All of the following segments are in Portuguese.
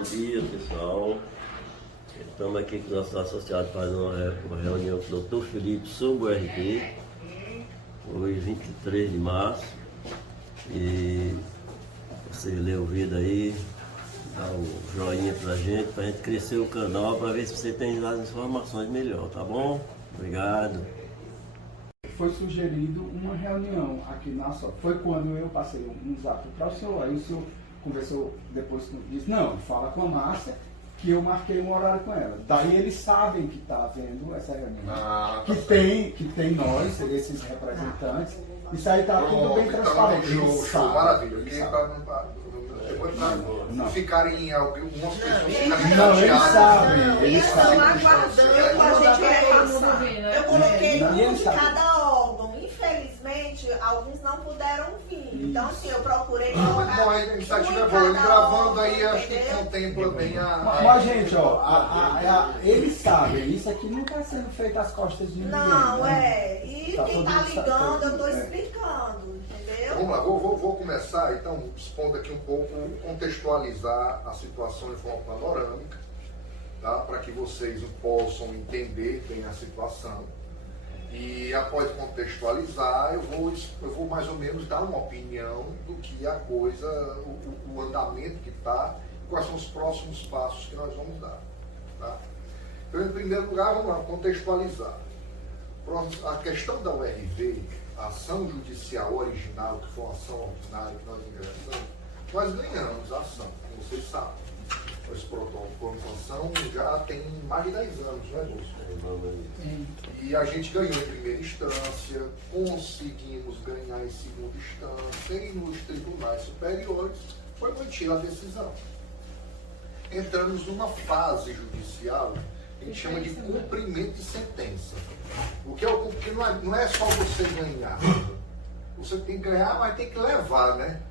Bom dia, pessoal. Estamos aqui com os nossos associados fazendo uma reunião com o Dr. Felipe sobre o RT, hoje 23 de março. E você lê o vídeo aí, dá um joinha pra gente crescer o canal, para ver se você tem as informações melhor, tá bom? Obrigado. Foi sugerido uma reunião aqui na SOP. Foi quando eu passei um zap para o senhor, aí o senhor conversou depois com disse, não, fala com a Márcia, que eu marquei um horário com ela. Daí eles sabem que está havendo essa reunião. Que tem nós, esses representantes. Isso aí está tudo bem transparente. Show, maravilha. Não ficarem em algumas pessoas. Não, eles sabem. Eles estão aguardando a gente repassar. Eu coloquei um de cada órgão. Infelizmente, alguns não puderam vir. Então, assim, eu procurei colocar. Bom, a iniciativa é boa. Ele gravando aí, acho que contempla bem a. Mas, gente, ó, eles sabem. Isso aqui não está sendo feito às costas de ninguém. Não, né? E quem está ligando, eu estou explicando. Entendeu? Vamos lá, vou começar, então, expondo aqui um pouco, contextualizar a situação de forma panorâmica, tá? Para que vocês possam entender bem a situação. E após contextualizar, eu vou mais ou menos dar uma opinião do que a coisa, o andamento que está, quais são os próximos passos que nós vamos dar. Tá? Então, em primeiro lugar, vamos lá, contextualizar. A questão da URV, a ação judicial original, que foi uma ação ordinária que nós ingressamos, nós ganhamos a ação, como vocês sabem. Esse protocolo de convenção já tem mais de 10 anos, né, Lúcio? E a gente ganhou em primeira instância, conseguimos ganhar em segunda instância, e nos tribunais superiores foi mantida a decisão. Entramos numa fase judicial que a gente chama de cumprimento de sentença. Porque não é só você ganhar. Você tem que ganhar, mas tem que levar, né?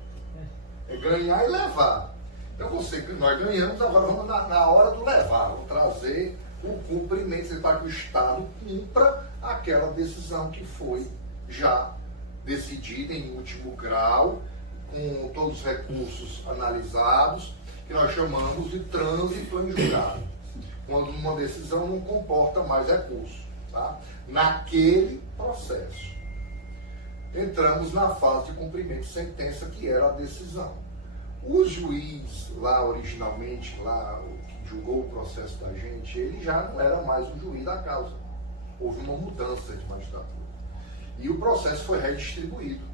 É ganhar e levar. Então nós ganhamos, agora vamos na hora do levar, vamos trazer o cumprimento, para que o Estado cumpra aquela decisão que foi já decidida em último grau, com todos os recursos analisados, que nós chamamos de trânsito em julgado, quando uma decisão não comporta mais recurso, tá? Naquele processo. Entramos na fase de cumprimento de sentença, que era a decisão. O juiz lá originalmente, lá o que julgou o processo da gente, ele já não era mais o juiz da causa. Houve uma mudança de magistratura. E o processo foi redistribuído.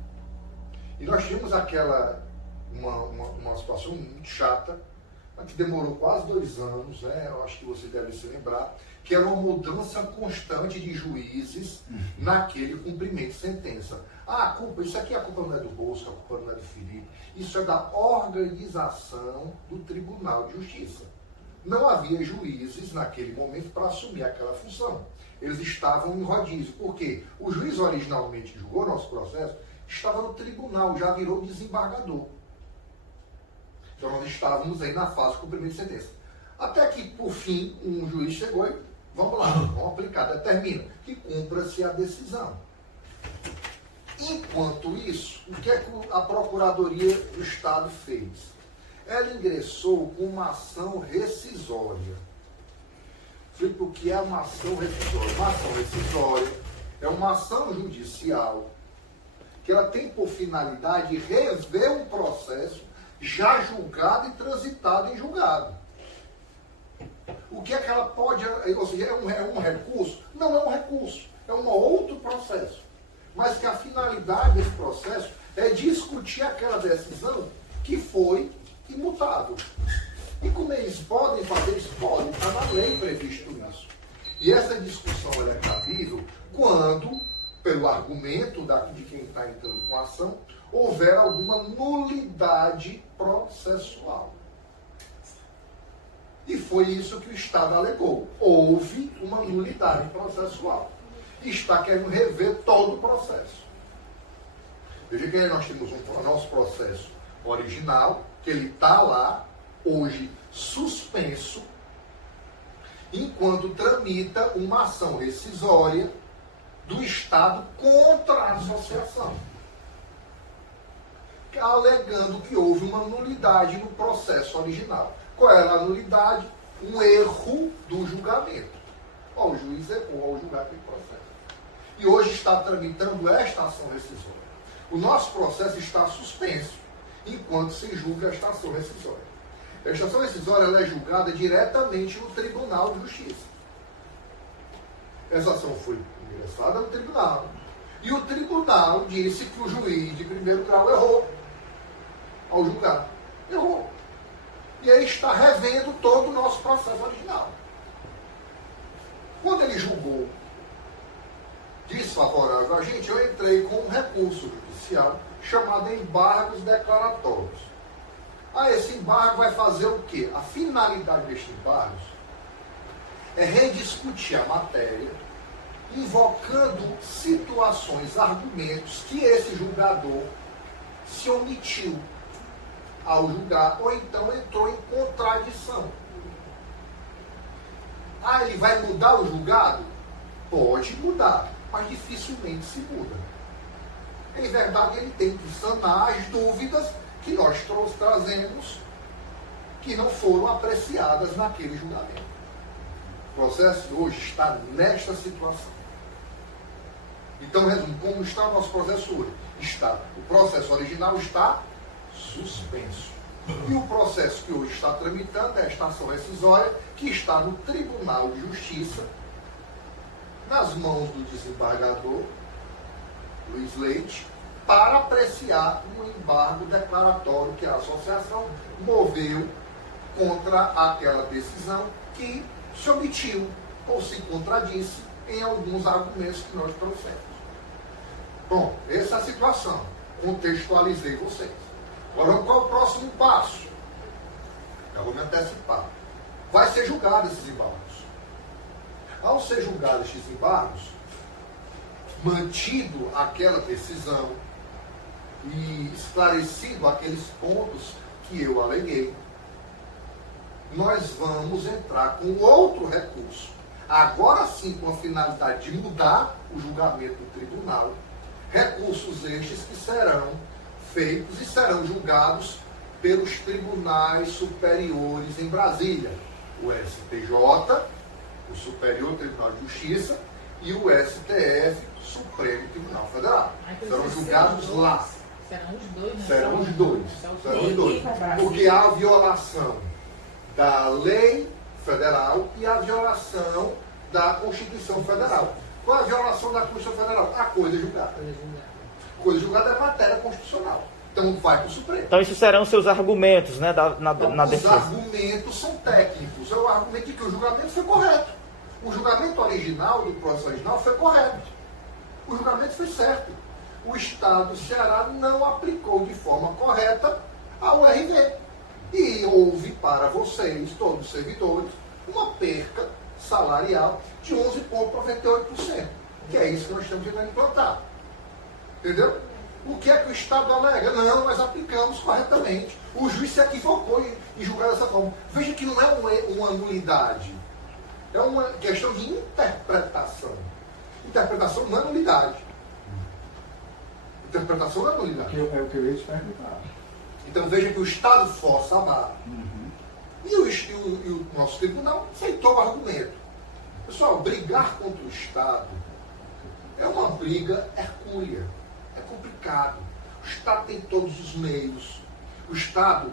E nós tínhamos uma situação muito chata, que demorou quase 2 anos, né? Eu acho que você deve se lembrar, que era uma mudança constante de juízes naquele cumprimento de sentença. A culpa, isso aqui a culpa não é do Bosco, a culpa não é do Felipe, isso é da organização do Tribunal de Justiça. Não havia juízes naquele momento para assumir aquela função. Eles estavam em rodízio, porque o juiz originalmente julgou nosso processo, estava no tribunal, já virou desembargador. Então nós estávamos aí na fase de cumprimento de sentença. Até que, por fim, um juiz chegou e vamos lá, vamos aplicar, determina que cumpra-se a decisão. Enquanto isso, o que é que a Procuradoria do Estado fez? Ela ingressou com uma ação rescisória. Filipe, o que é uma ação rescisória? Uma ação rescisória é uma ação judicial que ela tem por finalidade rever um processo já julgado e transitado em julgado. O que é que ela pode... Ou seja, é um recurso? Não é um recurso, é um outro processo. Mas que a finalidade desse processo é discutir aquela decisão que foi imutável. E como eles podem fazer? Eles podem, está na lei previsto isso. E essa discussão ela é cabível quando, pelo argumento de quem está entrando com a ação, houver alguma nulidade processual. E foi isso que o Estado alegou. Houve uma nulidade processual. E está querendo rever todo o processo. Veja que aí nós temos o nosso processo original, que ele está lá, hoje suspenso, enquanto tramita uma ação rescisória do Estado contra a associação, alegando que houve uma nulidade no processo original. Qual era a nulidade? Um erro do julgamento. O juiz errou ao julgar aquele processo. E hoje está tramitando esta ação rescisória. O nosso processo está suspenso, enquanto se julga esta ação rescisória. Esta ação rescisória ela é julgada diretamente no Tribunal de Justiça. Essa ação foi ingressada no tribunal. E o tribunal disse que o juiz de primeiro grau errou ao julgar. Errou. E aí está revendo todo o nosso processo original. Quando ele julgou desfavorável a gente, eu entrei com um recurso judicial chamado embargos declaratórios. Esse embargo vai fazer o quê? A finalidade deste embargo é rediscutir a matéria, invocando situações, argumentos que esse julgador se omitiu ao julgar, ou então entrou em contradição. Ele vai mudar o julgado? Pode mudar, mas dificilmente se muda. Em verdade, ele tem que sanar as dúvidas que nós trazemos, que não foram apreciadas naquele julgamento. O processo hoje está nesta situação. Então, resumo, como está o nosso processo hoje? O processo original está suspenso. E o processo que hoje está tramitando é esta ação rescisória, que está no Tribunal de Justiça, nas mãos do desembargador Luiz Leite, para apreciar um embargo declaratório que a associação moveu contra aquela decisão que se omitiu ou se contradisse em alguns argumentos que nós trouxemos. Bom, essa é a situação. Contextualizei vocês. Agora, qual é o próximo passo? Eu vou me antecipar. Vai ser julgado esses embargos. Ao ser julgado esses embargos, mantido aquela decisão e esclarecido aqueles pontos que eu aleguei, nós vamos entrar com outro recurso. Agora sim, com a finalidade de mudar o julgamento do tribunal, recursos estes que serão feitos e serão julgados pelos tribunais superiores em Brasília, o STJ, o Superior Tribunal de Justiça, e o STF, Supremo Tribunal Federal. Serão julgados lá. Serão os dois, né? Serão os dois. Serão os dois. Porque há a violação da lei federal e a violação da Constituição Federal. Qual é a violação da Constituição Federal? A coisa julgada. Coisa julgada é matéria constitucional. Então vai para o Supremo. Então esses serão seus argumentos, né, na Os defesa. argumentos são técnicos. É o argumento de que o julgamento foi correto. O julgamento original, do processo original, foi correto. O julgamento foi certo. O Estado do Ceará não aplicou de forma correta a URV. E houve para vocês, todos os servidores, uma perca salarial de 11,98%. Que é isso que nós estamos tentando implantar. Entendeu? O que é que o Estado alega? Não, nós aplicamos corretamente. O juiz se equivocou e julgou dessa forma. Veja que não é uma nulidade. É uma questão de interpretação. Interpretação não é nulidade. Interpretação não é nulidade. É o que eu ia te perguntar. Então veja que o Estado força a barra. E o nosso tribunal aceitou o argumento. Pessoal, brigar contra o Estado é uma briga hercúlea. É complicado. O Estado tem todos os meios. O Estado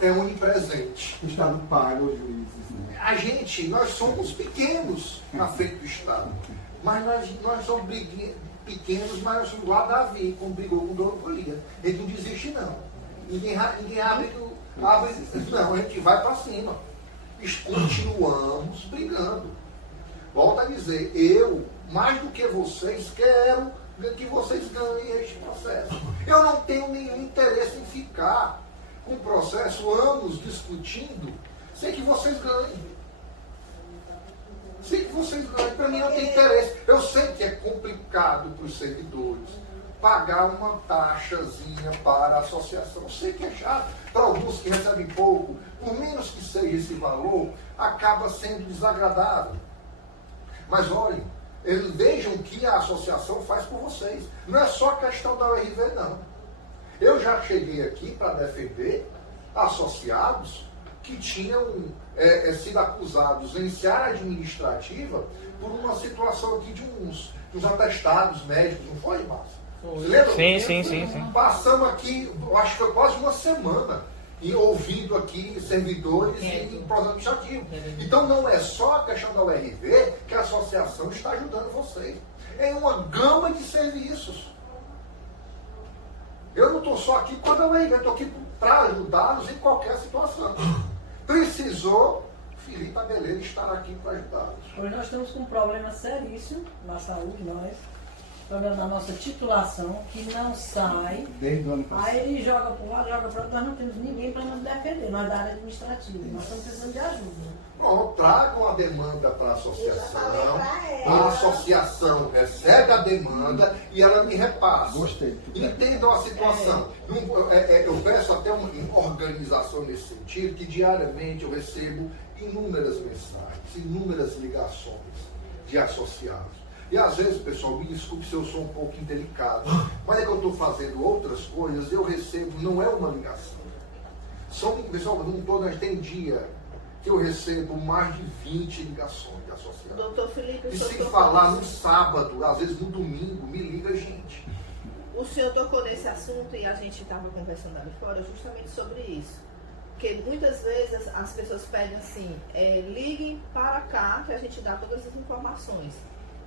é onipresente. O Estado paga os juízes, né? Nós somos pequenos na frente do Estado. Mas nós somos pequenos, mas nós somos igual a Davi, como brigou com Dona Golias. Ele não desiste, não. Ninguém abre. Não, a gente vai para cima. Continuamos brigando. Volto a dizer, eu, mais do que vocês, quero que vocês ganhem este processo. Eu não tenho nenhum interesse em ficar com o processo anos discutindo sem que vocês ganhem. Sem que vocês ganhem. Para mim não tem interesse. Eu sei que é complicado para os servidores pagar uma taxazinha para a associação. Eu sei que é chato. Para alguns que recebem pouco, por menos que seja esse valor, acaba sendo desagradável. Mas olhem, vejam o que a associação faz por vocês. Não é só a questão da URV, não. Eu já cheguei aqui para defender associados que tinham sido acusados em seara administrativa por uma situação aqui de uns atestados médicos, não foi, Márcio? Você lembra? Sim. Passamos aqui, acho que foi quase uma semana, e ouvindo aqui servidores e processo administrativo. Então não é só a questão da URV que a associação está ajudando vocês. É uma gama de serviços. Eu não estou só aqui por causa da URV, eu estou aqui para ajudá-los em qualquer situação. Precisou, Felipe Abeleiro estar aqui para ajudá-los. Hoje nós estamos com um problema seríssimo na saúde, problema da nossa titulação, que não sai. Desde o ano passado. Aí ele joga para um lado, joga para outro, nós não temos ninguém para nos defender, nós da área administrativa, nós estamos precisando de ajuda. Bom, tragam a demanda para a Eu associação, já falei pra ela. a associação recebe a demanda e ela me repassa. Gostei. Entendam a situação. Eu peço até uma organização nesse sentido, que diariamente eu recebo inúmeras mensagens, inúmeras ligações de associados. E às vezes, pessoal, me desculpe se eu sou um pouco indelicado, mas é que eu estou fazendo outras coisas, eu recebo, não é uma ligação. Pessoal, não todo, mas tem dia que eu recebo mais de 20 ligações de associados. Doutor Felipe, E sem falar no sábado, às vezes no domingo, me liga gente. o senhor tocou nesse assunto e a gente estava conversando ali fora justamente sobre isso. Porque muitas vezes as pessoas pedem assim, liguem para cá que a gente dá todas as informações.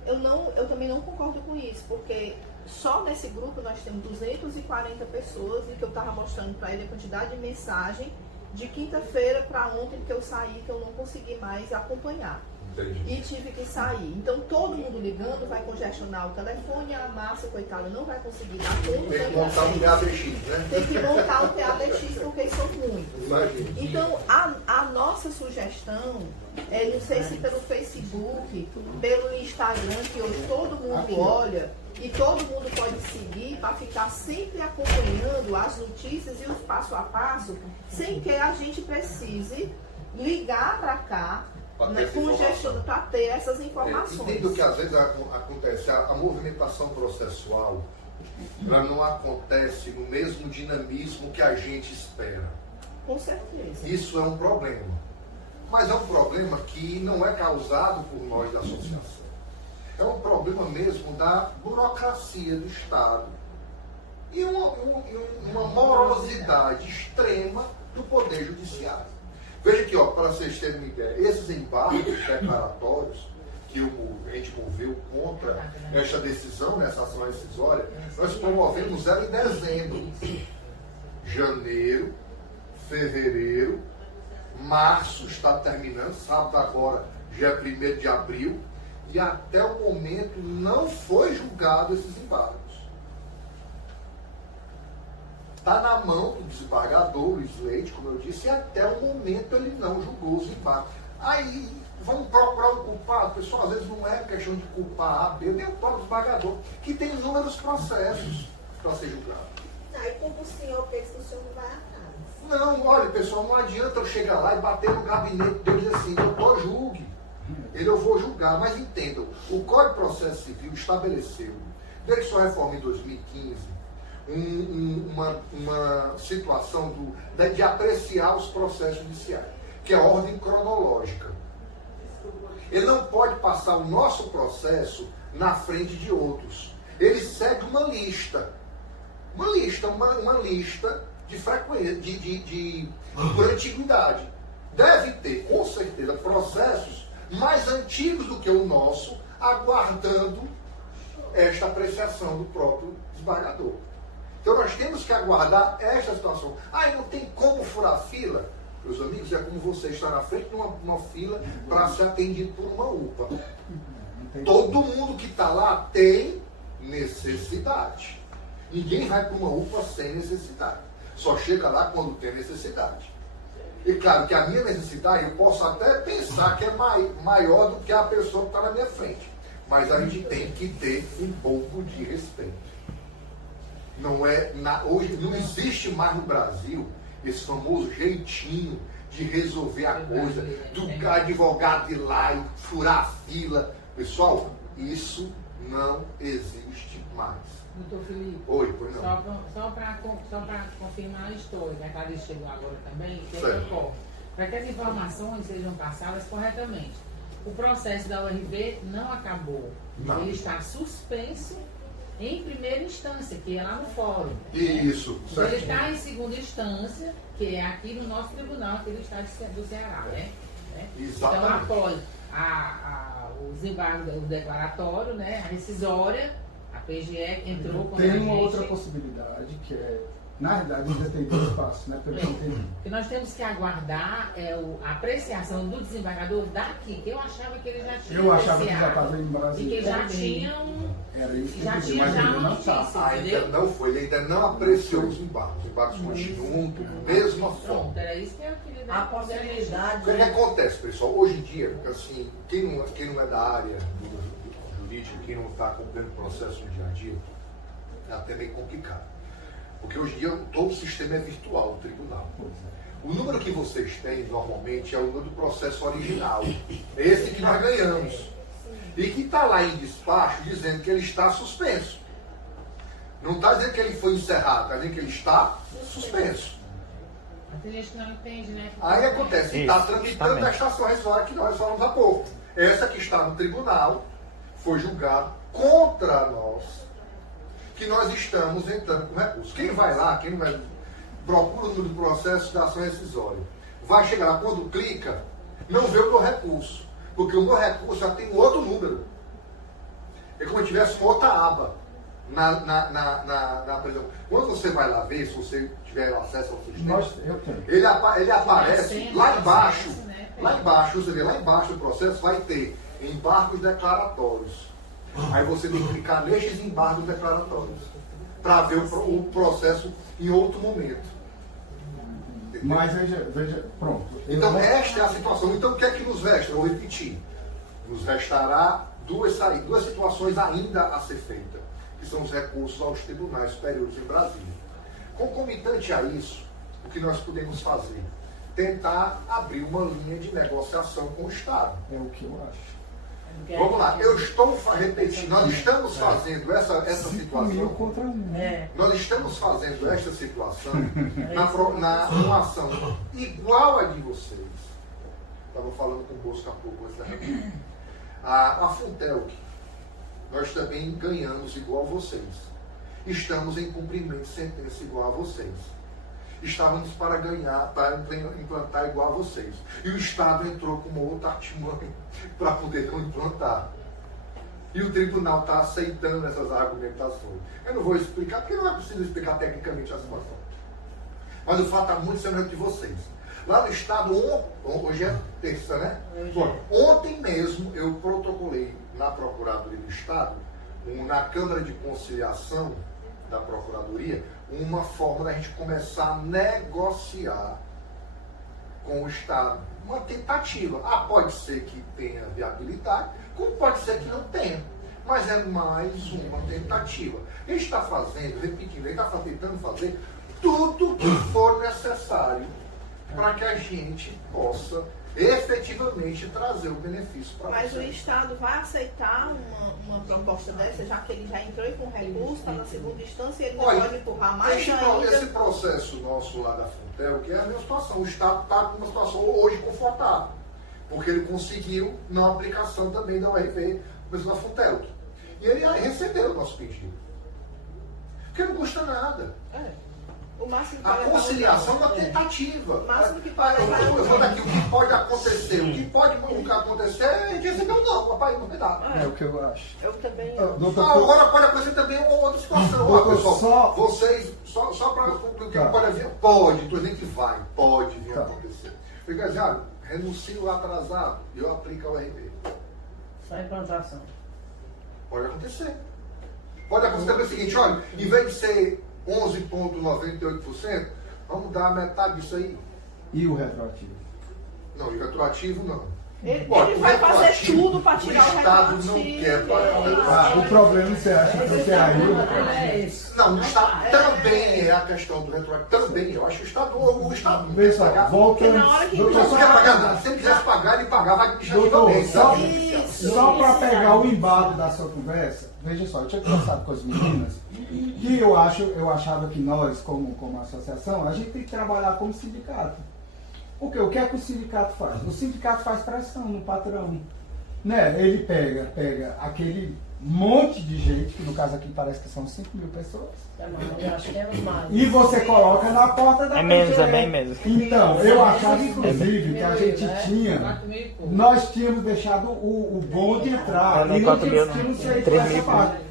Eu também não concordo com isso, porque só nesse grupo nós temos 240 pessoas e que eu estava mostrando para ele a quantidade de mensagem de quinta-feira para ontem que eu saí, que eu não consegui mais acompanhar. Entendi. E tive que sair. Então todo mundo ligando vai congestionar o telefone, a Márcia, coitada, não vai conseguir dar conta. Tem que montar um PADX, né? Tem que montar um PADX porque são muitos. Imagina. Então, a nossa sugestão, não sei se pelo Facebook, pelo Instagram, que hoje todo mundo olha e todo mundo pode seguir para ficar sempre acompanhando as notícias e os passo a passo, sem que a gente precise ligar para cá, para ter essas informações. Entendo que às vezes acontece, a movimentação processual ela não acontece no mesmo dinamismo que a gente espera. Com certeza. Isso é um problema. Mas é um problema que não é causado por nós da associação. É um problema mesmo da burocracia do Estado. E uma morosidade extrema do Poder Judiciário. Veja aqui, para vocês terem uma ideia, esses embargos declaratórios que a gente moveu contra esta decisão, nessa ação rescisória, nós promovemos ela em dezembro, janeiro, fevereiro, março está terminando, sábado agora, dia 1º de abril, e até o momento não foi julgado esses embargos. Está na mão do desembargador, Luiz Leite, como eu disse, e até o momento ele não julgou os embargos. Aí, vamos procurar um culpado. Pessoal, às vezes não é questão de culpar A, B, nem o próprio desembargador, que tem inúmeros processos para ser julgado. Aí, como o senhor pensa que o senhor não vai atrás? Não, olha, pessoal, não adianta eu chegar lá e bater no gabinete dele e dizer assim, doutor, julgue. Eu vou julgar, mas entendam, o Código de Processo Civil estabeleceu, desde sua reforma em 2015, uma situação de apreciar os processos judiciais, que é a ordem cronológica. Ele não pode passar o nosso processo na frente de outros. Ele segue uma lista de frequência, por antiguidade. Deve ter, com certeza, processos mais antigos do que o nosso, aguardando esta apreciação do próprio desembargador. Então nós temos que aguardar esta situação. Não tem como furar fila? Meus amigos, é como você estar na frente de uma fila para ser atendido por uma UPA. Todo mundo que está lá tem necessidade. Ninguém vai para uma UPA sem necessidade. Só chega lá quando tem necessidade. E claro que a minha necessidade, eu posso até pensar que é maior do que a pessoa que está na minha frente. Mas a gente tem que ter um pouco de respeito. Hoje não existe mais no Brasil esse famoso jeitinho de resolver a coisa, do advogado ir lá e furar a fila. Pessoal, isso não existe mais. Doutor Felipe, Oi, pois não. Só para confirmar a história, que a Clarice chegou agora também, que Certo. ocorre. para que as informações sejam passadas corretamente. O processo da URV não acabou. Não. Ele está suspenso em primeira instância, que é lá no fórum. Isso, Ele certo. está em segunda instância, que é aqui no nosso tribunal, aqui do estado do Ceará, né? Exatamente. Então, após o desembargo do declaratório, né, a rescisória, a PGE entrou com a Tem gente. uma outra possibilidade, que é, na verdade, ainda tem dois passos, né? Pelo que eu entendi. O que nós temos que aguardar é a apreciação do desembargador daqui, que eu achava que ele já tinha Eu achava que já apreciado. estava em E que Brasília. já tinha Era isso que eu já entendi, tinha mas já ainda uma não está. notícia, Ainda entendeu? não foi, ele ainda não apreciou os embargos. Os embargos continuam da mesma forma. Pronto, era isso que eu queria dar. A possibilidade. O que acontece, pessoal? Hoje em dia, assim, quem não é da área jurídica, quem não está acompanhando o processo no dia a dia, é até meio complicado. Porque hoje em dia todo o sistema é virtual do tribunal. O número que vocês têm, normalmente, é o número do processo original. Esse que nós ganhamos. E que está lá em despacho dizendo que ele está suspenso. Não está dizendo que ele foi encerrado, está dizendo que ele está suspenso. Mas tem gente que não entende, né? Aí acontece, está Isso, tramitando justamente. a estação rescisória que nós falamos há pouco. Essa que está no tribunal foi julgada contra nós, que nós estamos entrando com recurso. Quem vai lá, quem não vai, procura o número do processo da ação rescisória. Vai chegar lá, quando clica, não vê o meu recurso. Porque o meu recurso já tem um outro número. É como se tivesse uma outra aba na prisão. Quando você vai lá ver, se você tiver acesso ao sistema, Eu tenho. ele aparece lá embaixo. Né? Lá embaixo, você vê, lá embaixo do processo vai ter embargos declaratórios. Aí você tem que clicar nestes embargos declaratórios para ver o processo em outro momento. Entendeu? Mas veja, pronto. Então esta é a situação. Então o que é que nos resta? Eu vou repetir. Nos restará duas situações ainda a ser feitas, que são os recursos aos tribunais superiores em Brasília. Concomitante a isso, o que nós podemos fazer? Tentar abrir uma linha de negociação com o Estado. É o que eu acho. Vamos lá, eu estou repetindo, nós estamos fazendo essa 5.000 situação. contra 1. Nós estamos fazendo esta situação numa ação igual a de vocês. Estava falando com o Bosco há pouco. A Funtelc, nós também ganhamos igual a vocês. Estamos em cumprimento de sentença igual a vocês. Estávamos para ganhar, para implantar igual a vocês. E o Estado entrou com uma outra artimanha para poder implantar. E o tribunal está aceitando essas argumentações. Eu não vou explicar, porque não é preciso explicar tecnicamente a situação. Mas o fato está muito semelhante de vocês. Lá no Estado, hoje é terça, né? Bom, ontem mesmo eu protocolei na Procuradoria do Estado, na Câmara de Conciliação da Procuradoria, uma forma da gente começar a negociar com o Estado. Uma tentativa. Pode ser que tenha viabilidade, como pode ser que não tenha. Mas é mais uma tentativa. A gente está fazendo, repetindo, a gente está tentando fazer tudo que for necessário para que a gente possa efetivamente trazer o benefício para Mas o vocês. Estado vai aceitar uma proposta dessa, já que ele já entrou com recurso, está na segunda instância e ele não Olha, pode empurrar mais esse ainda. processo nosso lá da Funtel, que é a mesma situação, o Estado está com uma situação hoje confortável, porque ele conseguiu na aplicação também da URV, mas da Funtel. E ele recebeu o nosso pedido. Porque não custa nada. O máximo que A pode conciliação é uma acontecer- tentativa. O máximo que pode Eu vou daqui, o que pode acontecer? O que pode acontecer é que receber não, papai, não vai dar. É o que eu acho. Eu também. Agora pode acontecer também uma outra situação. Doutor, Pessoal, vocês, só para concluir, Tá. pode vir, pode, estou dizendo que vai, pode vir Tá. a acontecer. Porque assim, renuncio atrasado, eu aplico a URB. Só implantação. Pode acontecer. Pode acontecer também o seguinte, olha, em vez de ser 11,98%, vamos dar metade disso aí. E o retroativo? Não, e retroativo não. Ele Olha, o vai fazer retroativo, tudo para tirar o Estado não retroativo. quer pagar o retroativo. O problema você acha que você aí. É isso. Não, o Estado também é a questão do retroativo. Também, eu acho que o Estado não Vê quer só, pagar. voltando. Porque na hora que Não Doutor, quer pagar nada. Se ele quisesse pagar, ele pagava administrativamente. Doutor, sabe? só para pegar o embalo da sua conversa, veja só, eu tinha conversado com as meninas que eu achava que nós, como associação, a gente tem que trabalhar como sindicato. O que é que o sindicato faz? O sindicato faz pressão no patrão. Né? Ele pega aquele monte de gente, que no caso aqui parece que são 5 mil pessoas, Eu acho que é mais. e você coloca na porta da É menos, PGE. é bem menos. Então, eu achava inclusive que a gente tinha, 4 mil e pouco. nós tínhamos deixado o bonde entrar, Não, e não 4 mil não. tínhamos feito 3 essa mil. parte.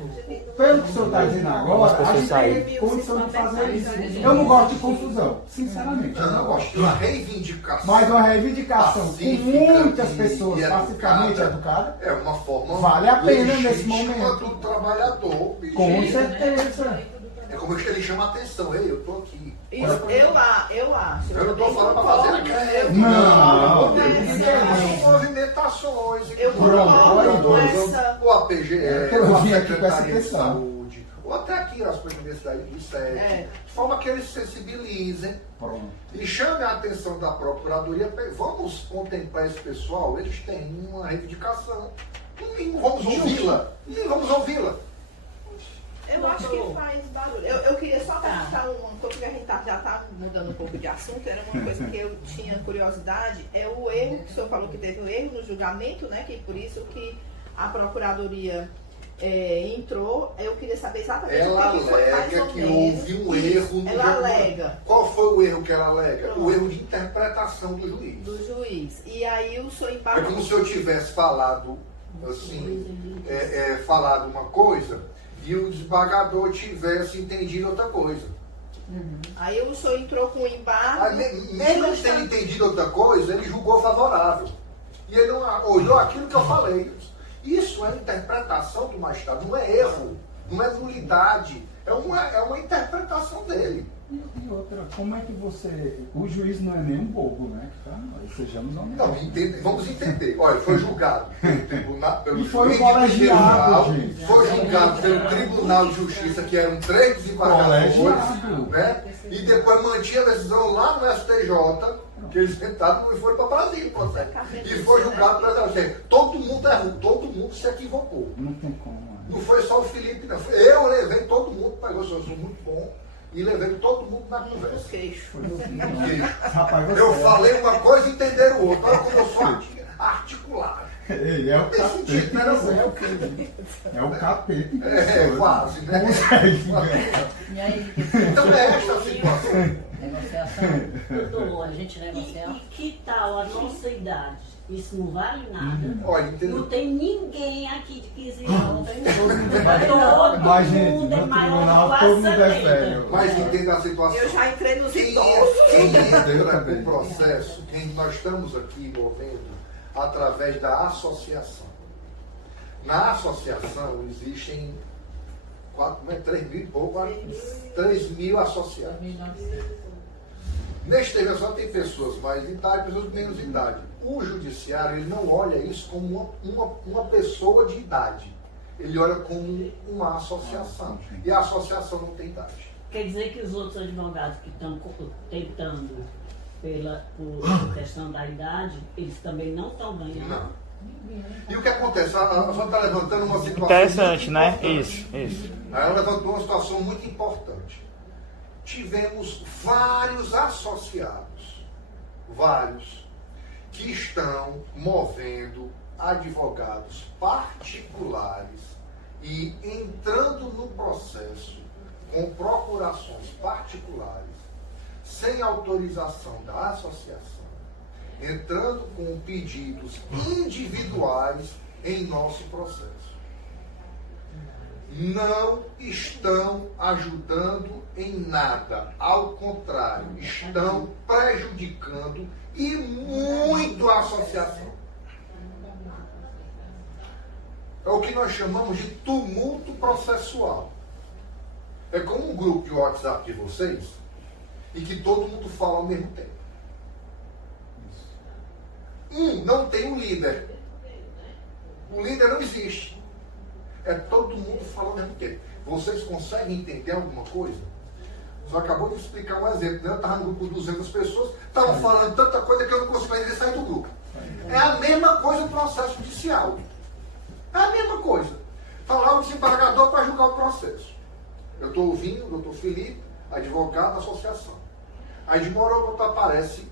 Pelo que o senhor está dizendo agora, a pessoas gente saíram. tem condição de fazer isso. Eu não gosto de confusão, sinceramente, eu não gosto. Uma reivindicação. Mas uma reivindicação com pacífica muitas e pessoas pacificamente educadas, é uma forma vale a pena nesse legítima momento. do trabalhador. com pedir. certeza. É como que ele chama a atenção. Ei, eu tô aqui. Isso, eu acho. Eu não tô falando pra fazer greve. Não. São movimentações. Eu concordo com essa. Ou a PGE, Eu ou a vim aqui com essa Secretaria de questão. Saúde, ou até aqui as universidades do SEC, É. de forma que eles sensibilizem Pronto. e chamem a atenção da Procuradoria. Vamos contemplar esse pessoal, eles têm uma reivindicação. No mínimo, vamos ouvi-la. No mínimo, vamos ouvi-la. Eu acho que faz barulho. Eu queria só perguntar uma coisa, porque a gente já está mudando um pouco de assunto, era uma coisa que eu tinha curiosidade, é o erro, que o senhor falou que teve um erro no julgamento, né? Que por isso que a Procuradoria entrou. Eu queria saber exatamente Ela o que foi mais alega ou que menos. houve um erro no Ela julgamento. alega. Qual foi o erro que ela alega? Pronto. O erro de interpretação do juiz. Do juiz. E aí o senhor É embarcou. como se eu tivesse falado assim, falado uma coisa e o desembargador tivesse entendido outra coisa. Aí o senhor entrou com o embargo. Aí, mesmo tendo entendido outra coisa, ele julgou favorável. E ele não olhou aquilo que eu falei. Isso é interpretação do magistrado, não é erro, não é nulidade, é uma interpretação dele. E outra, como é que você. O juiz não é nem um bobo, né? Tá? Nós sejamos honestos. Vamos entender. Olha, foi julgado pelo tribunal, pelo E foi juiz um colegiado, tribunal, gente. foi julgado pelo Tribunal de Justiça, que eram 3 desembargadores, Colegiado. né? E depois mantinha a decisão lá no STJ, que eles tentaram e foram para Brasília, o processo. E foi julgado pelo STJ. Todo mundo errou, todo mundo se equivocou. Não tem como. Né? Não foi só o Felipe, não. Eu levei todo mundo, pegou, eu sou muito bom, e levei todo mundo na conversa. O queixo. Foi no fim, não. Porque Rapaz, você eu falei uma coisa e entenderam o outro. Olha como eu sou articulado. Ele é o Tem capeta. sentido, né, não? É o capeta. Quase, né? Consegue. E aí, Então é esta a situação. negociação? Doutor, A gente negocia. e que tal a nossa idade? Isso não vale nada. Olha, Não entendeu? tem ninguém aqui de 15 anos. Não tem todo mundo. Todo Mas, gente, mundo é no maior tribunal de todo mundo é 70. velho. Mas entenda a situação. Eu já entrei nos Quem idosos. entra com o processo, quem nós estamos aqui movendo através da associação. Na associação existem 3 mil e pouco, 3 mil associados. 2.900. Neste TV só tem pessoas mais de idade, pessoas de menos idade. O judiciário ele não olha isso como uma pessoa de idade. Ele olha como uma associação. E a associação não tem idade. Quer dizer que os outros advogados que estão tentando por questão da idade, eles também não estão ganhando. Não. E o que acontece? A senhora está levantando uma situação Interessante, muito né? importante. Isso. Ela levantou uma situação muito importante. Tivemos vários associados, que estão movendo advogados particulares e entrando no processo com procurações particulares, sem autorização da associação, entrando com pedidos individuais em nosso processo. Não estão ajudando em nada, ao contrário, estão prejudicando e muito a associação. É o que nós chamamos de tumulto processual. É como um grupo de WhatsApp de vocês e que todo mundo fala ao mesmo tempo. Não tem um líder. O líder não existe. É todo mundo falando ao mesmo tempo. Vocês conseguem entender alguma coisa? Só acabou de explicar um exemplo. Né? Eu estava no grupo de 200 pessoas, estavam falando tanta coisa que eu não conseguia nem sair do grupo. É a mesma coisa o processo judicial. É a mesma coisa. Falar o desembargador para julgar o processo. Eu estou ouvindo o doutor Felipe, advogado da associação. Aí de uma hora ou outra aparece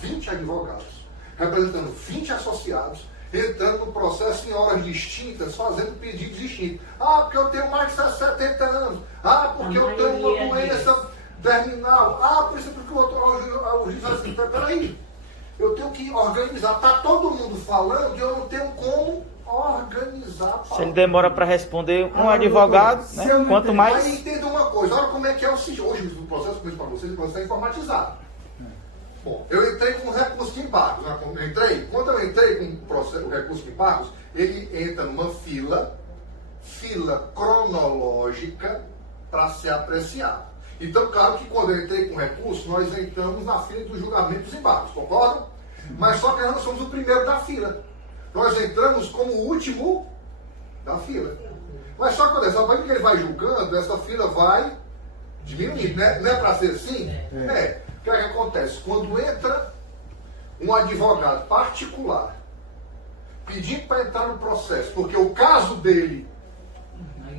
20 advogados, representando 20 associados, entrando no processo em horas distintas, fazendo pedidos distintos. Ah, porque eu tenho mais de 70 anos. Ah, porque eu tenho uma doença terminal. Ah, por isso porque o outro, o juiz assim, peraí, eu tenho que organizar. Está todo mundo falando e eu não tenho como organizar. Se ele demora para responder um advogado, né? Quanto mais... Aí entenda uma coisa, olha como é que é o sigilo. Hoje o processo, como eu disse para vocês, o processo está informatizado. Bom, eu entrei com recurso de embargos. Quando eu entrei com o recurso de embargos, ele entra numa fila cronológica para ser apreciado. Então, claro que quando eu entrei com recurso, nós entramos na fila do julgamento dos embargos, concordam? Mas só que nós não somos o primeiro da fila. Nós entramos como o último da fila. Mas só que, só para que ele vai julgando, essa fila vai diminuir. Não é para ser assim? É. O que é que acontece? Quando entra um advogado particular pedindo para entrar no processo, porque o caso dele,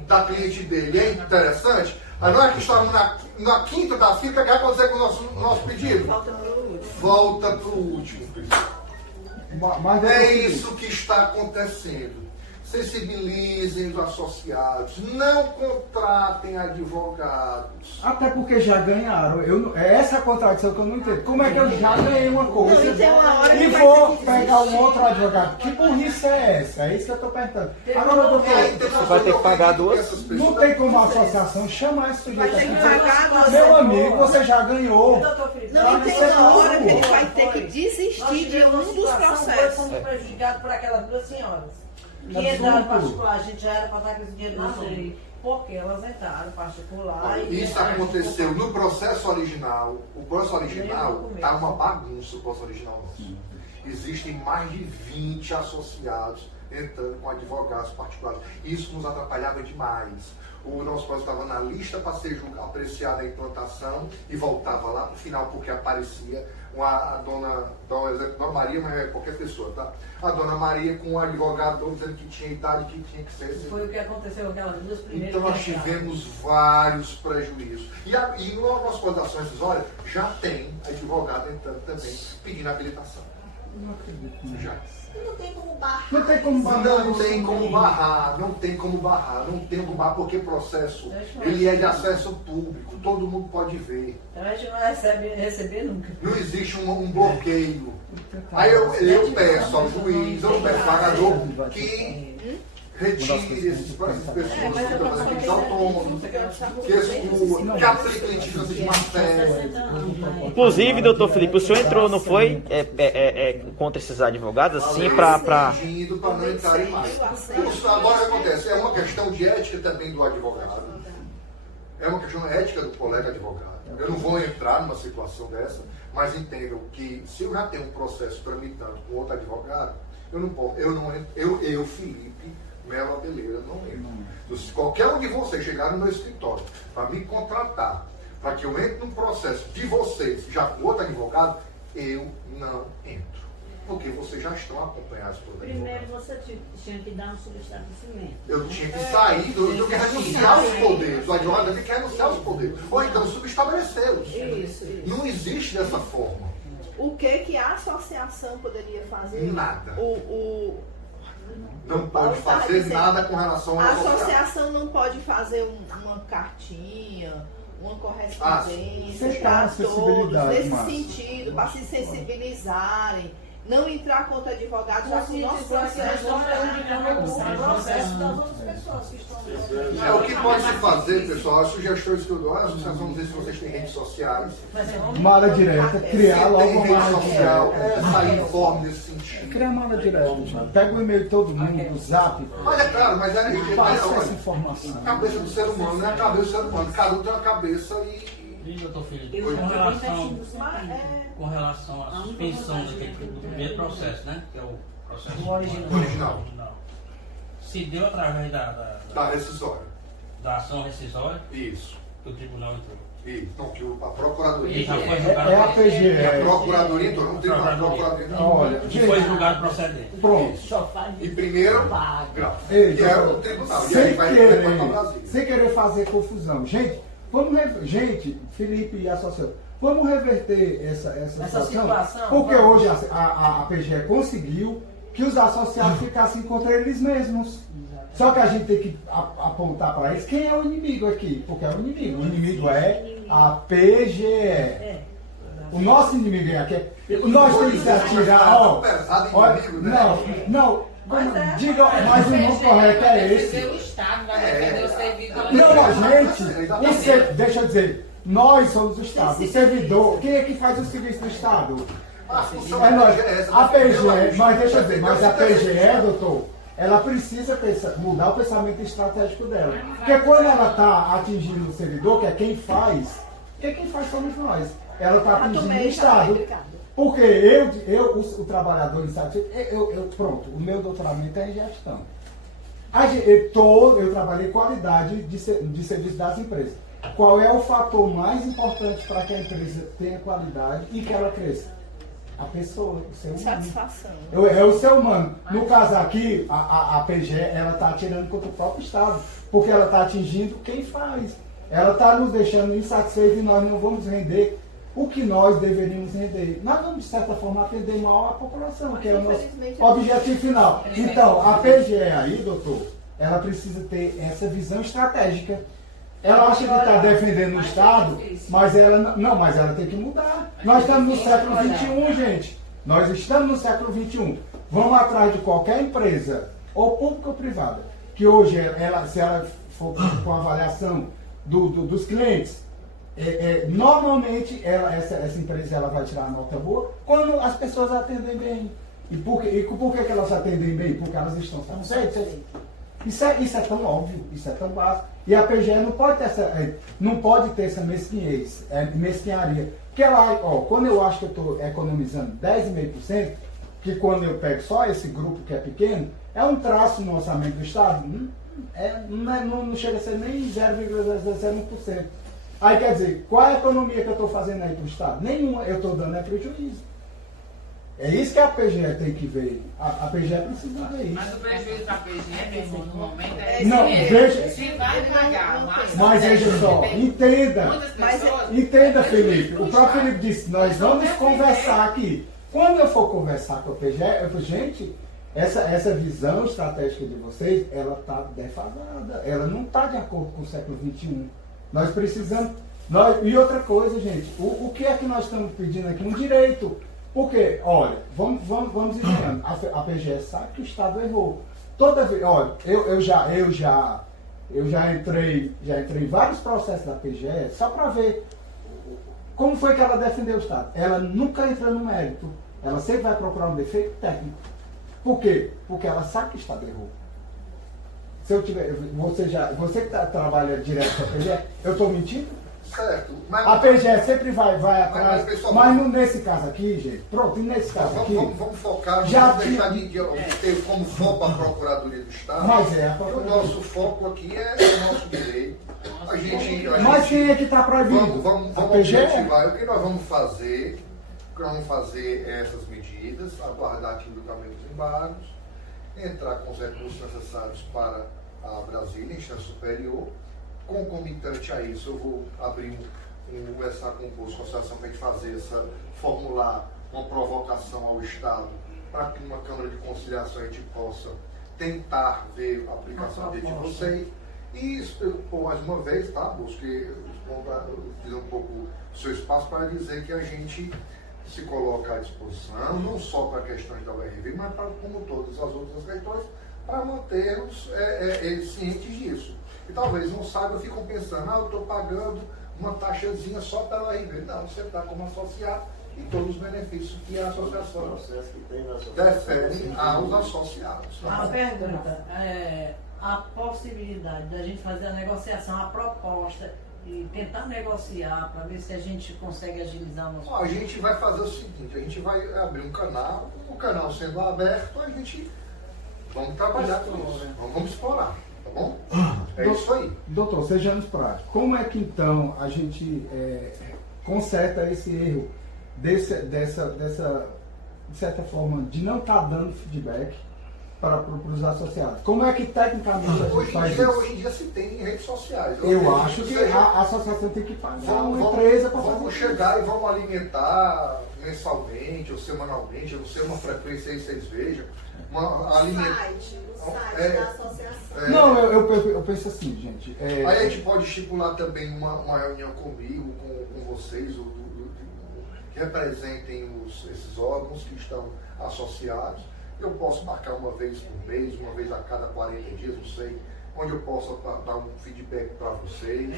da cliente dele, é interessante, aí nós que estamos na quinta da fila, o que vai acontecer com o nosso pedido? Volta para o último. Mas É isso que está acontecendo. Sensibilizem os associados, não contratem advogados. até porque já ganharam. É essa a contradição que eu não entendo. Como é que eu já ganhei uma coisa Não, e tem uma hora e que vai vou ter que pegar um desistir. outro advogado? Que burrice é essa? É isso que eu estou perguntando. Agora, doutor, Você vai ter que pagar duas? não tem como a associação chamar esse sujeito Vai ter aqui que e dizer, pagar, meu amigo, você já ganhou. Doutor Felipe, Não, e tem uma hora que ele vai ter que Nós desistir de tivemos um uma dos situação, processos. Fomos prejudicados por aquelas duas senhoras. Que Absurdo. entraram particular, a gente já era para estar com esse dinheiro na mão. Porque elas entraram particular. e Isso aconteceu no processo original. O processo original está uma bagunça, o processo original nosso. Existem mais de 20 associados entrando com advogados particulares. Isso nos atrapalhava demais. O nosso processo estava na lista para ser apreciado a implantação e voltava lá para o final, porque aparecia a dona, dá um exemplo, Dona Maria, mas é qualquer pessoa, tá? A Dona Maria com um advogado dizendo que tinha idade, que tinha que ser. Foi o que aconteceu com aquelas duas primeiras. Então nós que entraram. tivemos vários prejuízos. E no nosso Código da Ação Rescisória já tem advogado entrando também pedindo habilitação. Não acredito. Já. Não tem como barrar. Não tem como barrar. Não tem como barrar, não tem como barrar, porque processo ele é de acesso público, todo mundo pode ver. Então a gente não vai receber nunca. Não existe um bloqueio. Aí eu peço ao juiz, eu peço ao pagador que retire essas pessoas que estão fazendo vídeos autônomos, que exclua, que aplique litigância de má fé. Inclusive, doutor Felipe, o senhor entrou, não foi? Contra esses advogados, assim, para... Pedindo para não entrarem mais. Agora o que acontece? É uma questão de ética também do advogado. É uma questão ética do colega advogado. Eu não vou entrar numa situação dessa, mas entendam que se eu já tenho um processo tramitando com outro advogado, eu não posso, eu, Felipe Melo Abeleira, não entro. Se qualquer um de vocês chegar no meu escritório para me contratar, para que eu entre num processo de vocês, já com outro advogado, eu não entro. Porque vocês já estão acompanhados por Primeiro advogado. você tinha que dar um subestabelecimento. Eu tinha que sair, eu tinha que renunciar aos poderes. O advogado tem que renunciar aos poderes. Ou então subestabelecê-los. Isso. Não existe dessa forma. O que a associação poderia fazer? Nada. Não Paulo pode estava fazer dizendo, nada com relação A à associação. associação não pode fazer uma cartinha, uma correspondência Aceitar para a todos, acessibilidade, nesse Márcio. sentido, para se sensibilizarem, não entrar contra advogado, já que o nosso processo estão prejudicando o processo das outras pessoas que estão O que pode se fazer, pessoal, as sugestões que eu dou, a associação, não sei se vocês têm redes sociais. Mala direta, criar Se logo tem uma rede mala social, direta. sair informe nesse sentido. Criar mala direta, gente. Pega o e-mail de todo mundo, do zap, Mas é claro, mas é passa essa olha, informação. a cabeça do ser humano, não é a cabeça do ser humano. Cada um tem uma cabeça e. Doutor Felipe, Eu com estou bem relação, pertinho do centro. com relação à suspensão do primeiro processo, né? Que é o processo O original. Se deu através Da rescisória. da ação rescisória Isso. que o tribunal entrou. Isso. Não, que a E Procuradoria. já foi julgado. É a PGE. A Procuradoria entrou, não tem uma Procuradoria. Olha, E foi julgado procedente. pronto. Só faz E primeiro paga. grau. Ei, Que é doutor, o tribunal. E aí sem vai para Brasília. querer fazer confusão. Gente, vamos gente, Felipe e associação, Vamos reverter essa situação, porque vamos. hoje a PGE conseguiu que os associados ficassem contra eles mesmos. Só que a gente tem que apontar para eles quem é o inimigo aqui, porque é o inimigo. O inimigo é a PGE. O nosso inimigo é aqui. Nós temos que atirar. Ó, olha, diga, mas o nome correto é esse. Vai defender o Estado, vai defender o servidor. Não, a gente, deixa eu dizer, nós somos o Estado. O servidor, quem é que faz o serviço do Estado? A função É da nós. PGE é essa, A defender o PGE, país. mas deixa eu dizer, mas a Defender o PGE, doutor, ela precisa mudar o pensamento estratégico dela. Porque quando ela está atingindo o servidor, que é quem faz somos nós. Ela está atingindo o Estado. Porque o trabalhador insatisfeito, pronto, o meu doutoramento é em gestão. Eu trabalhei qualidade de serviço das empresas. Qual é o fator mais importante para que a empresa tenha qualidade e que ela cresça? A pessoa, o ser humano. Satisfação. É o ser humano. No caso aqui, a PGE, ela está atirando contra o próprio Estado, porque ela está atingindo quem faz. Ela está nos deixando insatisfeitos e nós não vamos render o que nós deveríamos render. Nós vamos, de certa forma, atender mal a população, que é o nosso objetivo final. Então, a PGE aí, doutor, ela precisa ter essa visão estratégica. Ela acha que está defendendo o Estado, mas ela tem que mudar. Nós estamos no século XXI, gente. Nós estamos no século XXI. Vamos atrás de qualquer empresa, ou pública ou privada, que hoje, se ela for com a avaliação dos clientes, normalmente essa empresa ela vai tirar a nota boa quando as pessoas atendem bem. E por que elas atendem bem? Porque elas estão satisfeitas. Isso é tão óbvio, isso é tão básico. E a PGE não pode ter essa mesquinharia. Porque quando eu acho que eu estou economizando 10,5%, que quando eu pego só esse grupo que é pequeno, é um traço no orçamento do Estado, não chega a ser nem 0,01%. Aí quer dizer, qual é a economia que eu estou fazendo aí para o Estado? Nenhuma, eu estou dando prejuízo. É isso que a PGE tem que ver. A PGE precisa ver isso. Mas o prejuízo da PGE, meu irmão, no momento é Não, veja. se vai pagar, Mas veja só, entenda. Muitas pessoas. Entenda, Felipe. O próprio Felipe disse, nós vamos conversar aqui. Quando eu for conversar com a PGE, eu falo, gente, essa visão estratégica de vocês, ela está defasada. Ela não está de acordo com o século XXI. Nós precisamos... E outra coisa, gente, o que é que nós estamos pedindo aqui? Um direito. Porque, olha, vamos ensinando. A PGE sabe que o Estado errou. Toda vez, olha, eu já entrei em vários processos da PGE só para ver como foi que ela defendeu o Estado. Ela nunca entra no mérito. Ela sempre vai procurar um defeito técnico. Por quê? Porque ela sabe que o Estado errou. Se eu tiver, você que trabalha direto com a PGE, eu estou mentindo? Certo. Mas, a PGE sempre vai atrás, pessoal, mas nesse caso aqui, gente, pronto, e nesse caso aqui... Vamos focar, já vamos deixar de ter como foco a Procuradoria do Estado. Mas a o Procuradoria. nosso foco aqui é o nosso direito. Mas quem é que está proibindo? Vamos a PGE? objetivar. O que nós vamos fazer? Essas medidas, aguardar aqui o julgamento dos embargos, entrar com os recursos necessários para a Brasília, instância superior. Concomitante a isso, eu vou conversar com o Bolso Associação para a gente fazer formular uma provocação ao Estado para que numa Câmara de Conciliação a gente possa tentar ver a aplicação de vocês. E por mais uma vez, tá, Bolso, que eu fiz um pouco o seu espaço para dizer que a gente se coloca à disposição, não só para questões da URV, mas para, como todas as outras questões, para manter-nos eles cientes disso. E talvez não saibam, ficam pensando, eu estou pagando uma taxazinha só pela URV. Não, você está como associado e todos os benefícios que a associação defere aos associados. Uma pergunta, a possibilidade da gente fazer a negociação, a proposta e tentar negociar para ver se a gente consegue agilizar o nosso... A gente vai fazer o seguinte, a gente vai abrir um canal, o canal sendo aberto, a gente vamos trabalhar com isso, vamos explorar. Tá bom? É isso aí. Doutor, sejamos práticos. Como é que então a gente conserta esse erro de certa forma, de não estar dando feedback para os associados. Como é que tecnicamente a gente Hoje faz em isso? dia se tem em redes sociais. Eu acho que a associação tem que pagar uma empresa para fazer Vamos isso. chegar e vamos alimentar mensalmente ou semanalmente, eu não sei uma frequência aí vocês vejam. O site da associação. Não, eu penso assim, gente. Aí a gente pode estipular também uma reunião comigo, com vocês, que representem esses órgãos que estão associados. Eu posso marcar uma vez por mês, uma vez a cada 40 dias, não sei, onde eu possa dar um feedback para vocês.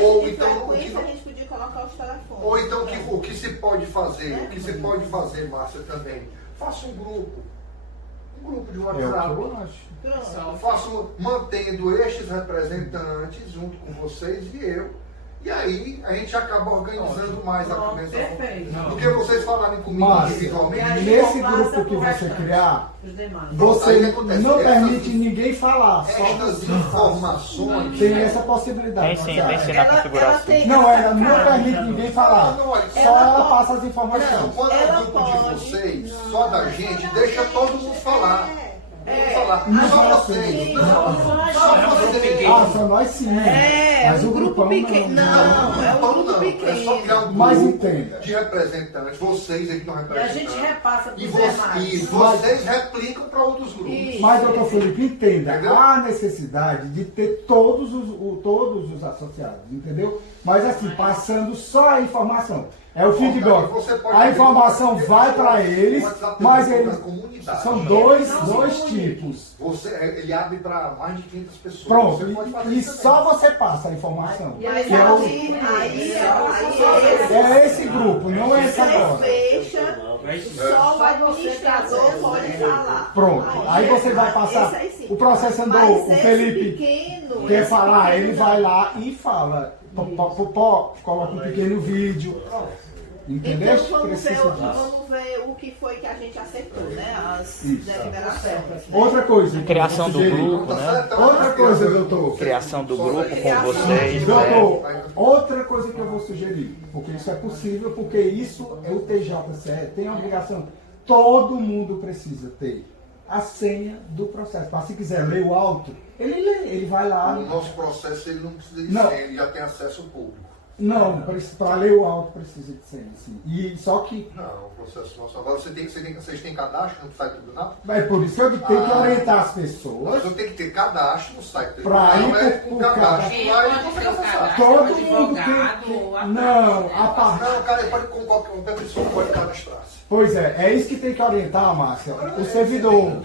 Ou então, a gente podia colocar os telefones. ou então o que se pode fazer, Márcia, também, faça um grupo de WhatsApp. Eu acho. Faço mantendo estes representantes junto com vocês e eu. E aí a gente acaba organizando mais a convenção. Perfeito. Do que vocês falarem comigo Márcia, individualmente. nesse grupo que você criar, Os demais. você Aí acontece, não essas- permite ninguém falar. Só Estas você informações. tem essa possibilidade. Tem não sim, você tem acha? sim na configuração. Não, ela não permite ninguém falar. Não, olha, Só ela passa as Não, informações. quando é Ela um grupo de pode. vocês, só da gente, deixa todo mundo falar. Falar. Não Só fala vocês. assim. Não, só vocês. Ah, só nós sim. Mas um o grupo grupão pequeno. não. Não, é um Então, grupo não. pequeno. É só criar um Mas grupo entenda. de representantes, vocês aí que não E a representam. gente repassa para E os vocês, demais. replicam para outros grupos. Isso. Mas, doutor Felipe, entenda, Entendeu? há necessidade de ter todos os associados, entendeu? Mas assim, passando só a informação. É o feedback. Você pode A ter informação um vai para eles, WhatsApp mas da eles comunidade. são dois tipos. Ele abre para mais de 500 pessoas. Pronto, Você pode fazer e isso só você passa a informação. Mas Que é, o- aí é esse grupo, não é esse você agora. fecha, só o administrador pode falar. Pronto, aí você vai passar. Esse aí sim. O processo andou, Mas o esse Felipe pequeno, quer esse falar, pequeno ele não. vai lá e fala. Coloca um pequeno vídeo. Entendeu? Então vamos ver, Precisa disso. vamos ver o que foi que a gente acertou, né? As Isso. deliberações. Né? Outra coisa. Criação do sugeri. grupo, né? Outra coisa, doutor. Criação do grupo com vocês, né? Doutor, outra coisa que eu vou sugerir, porque isso é possível, porque isso é o TJCE, tem a obrigação, todo mundo precisa ter a senha do processo. Mas se quiser ler o auto, ele lê, ele vai lá. No nosso processo ele não precisa de Não. senha, ele já tem acesso ao público. Não, para ler o auto precisa de senha, sim. E só que, Não, o processo nosso. Agora vocês têm cadastro no site do tribunal? é por isso que eu tenho que orientar as pessoas. Você tem que ter cadastro no site do Pra tribunal. ir É pro com cadastro Quem lá e pode você ter o acessar. cadastro? Todo O mundo advogado, tem. ou a Não, parte, a parte. Não, cara, ele pode com qualquer pessoa pode cadastrar-se. Pois é isso que tem que orientar, Márcia. O servidor.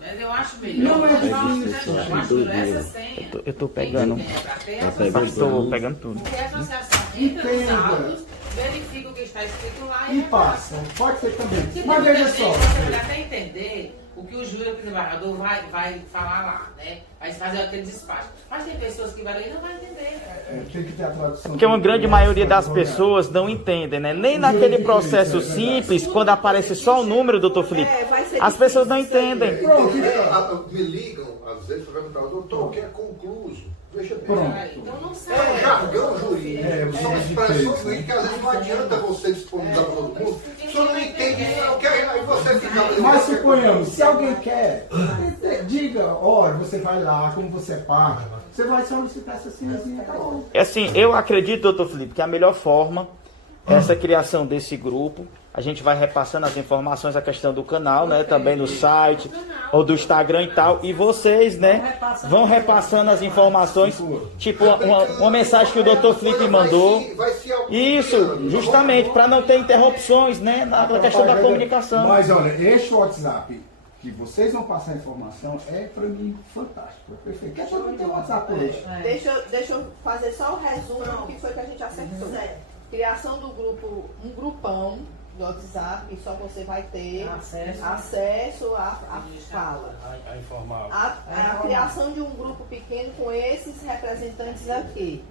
Mas eu acho melhor. Não é Eu acho melhor essa difícil. senha. Eu tô pegando. Tem que ter pra ter Tá essa pegando senha. Estou pegando tudo. Porque a associação entra nos Entenda. autos, verifica o que está escrito lá E passa. Pode ser também. Se Mas veja você só. vai até entender o que o júri do desembargador vai falar lá, né? Vai fazer aquele despacho. Mas tem pessoas que vai ler e não vai entender. Tem que ter a tradução. Porque uma grande maioria das pessoas não entendem, né? Nem naquele processo simples, quando aparece só o número, doutor Felipe, Vai ser as pessoas não difícil isso aí. entendem. Pronto. Me ligam, às vezes, para perguntar, doutor, o que é concluso? Veja bem. Pronto. Então não É um sabe. jargão jurídico. É, São é expressões difícil, jurídicas que às vezes não adianta você disponibilizar para todo mundo. O senhor não entende, não quer, aí você fica. Mas suponhamos, se alguém quer, diga, olha, você vai lá, como você é parte, você vai solicitar essa senhazinha, acabou. É assim, eu acredito, doutor Felipe, que a melhor forma é essa criação desse grupo. A gente vai repassando as informações, a questão do canal, né? Também no site, ou do Instagram e tal. E vocês, né? Vão repassando as informações. Tipo, uma mensagem que o doutor Felipe mandou. Isso, justamente, para não ter interrupções, né? Na questão da comunicação. Mas olha, este WhatsApp que vocês vão passar a informação é para mim fantástico, é perfeito. Porque todo mundo tem WhatsApp hoje. Deixa eu fazer só o resumo do que foi que a gente acertou. Criação do grupo, um grupão do WhatsApp, que só você vai ter acesso à fala. A informar. A criação de um grupo pequeno com esses representantes aqui.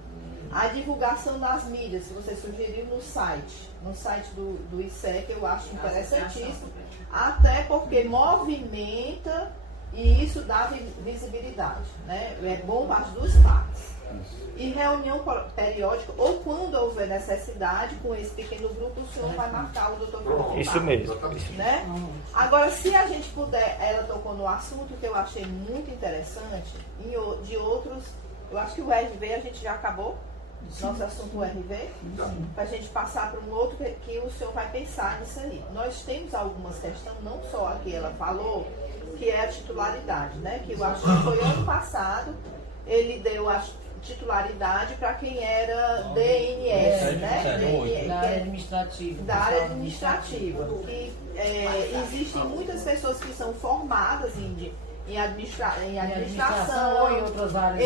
A divulgação das mídias, que você sugeriu no site do ICEC, eu acho interessantíssimo, até porque movimenta E isso dá visibilidade, né? É bom para as duas partes. E reunião periódica, ou quando houver necessidade, com esse pequeno grupo, o senhor vai marcar o doutor Felipe. Isso mesmo. Né? Agora, se a gente puder, ela tocou no assunto que eu achei muito interessante, de outros, eu acho que o RV a gente já acabou, nosso assunto RV, para a gente passar para um outro que o senhor vai pensar nisso aí. Nós temos algumas questões, não só a que ela falou, que é a titularidade, né? Que eu acho que foi ano passado, ele deu a titularidade para quem era DNS, né? Da área administrativa. Da área administrativa. Que, existem muitas pessoas que são formadas em administração ou em outras áreas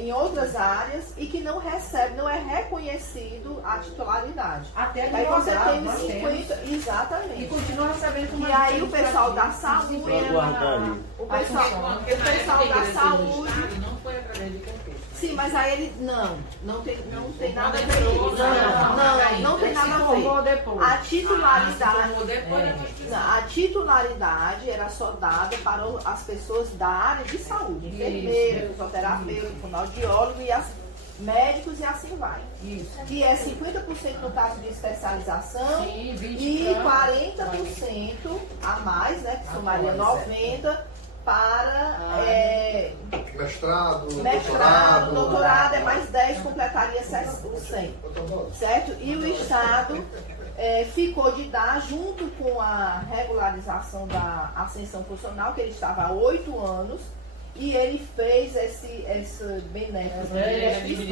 em outras áreas e que não recebe, não é reconhecido a titularidade. Até aí você tem nós 50, exatamente. E continua recebendo como e aí o pessoal da saúde, o pessoal da saúde não foi através de concurso. sim, mas aí ele não tem nada a ver. Não tem nada a ver. A titularidade era só dada para as pessoas da área de saúde, enfermeiro, fisioterapeuta, fonoaudiólogo e médicos e assim vai. Isso. Que é 50% no caso de especialização. Sim, 20 e 40% a mais, né? Que somaria 90% para mestrado, doutorado é mais 10, completaria o 100, certo? E o Estado ficou de dar, junto com a regularização da ascensão funcional, que ele estava há 8 anos, e ele fez esse benefício,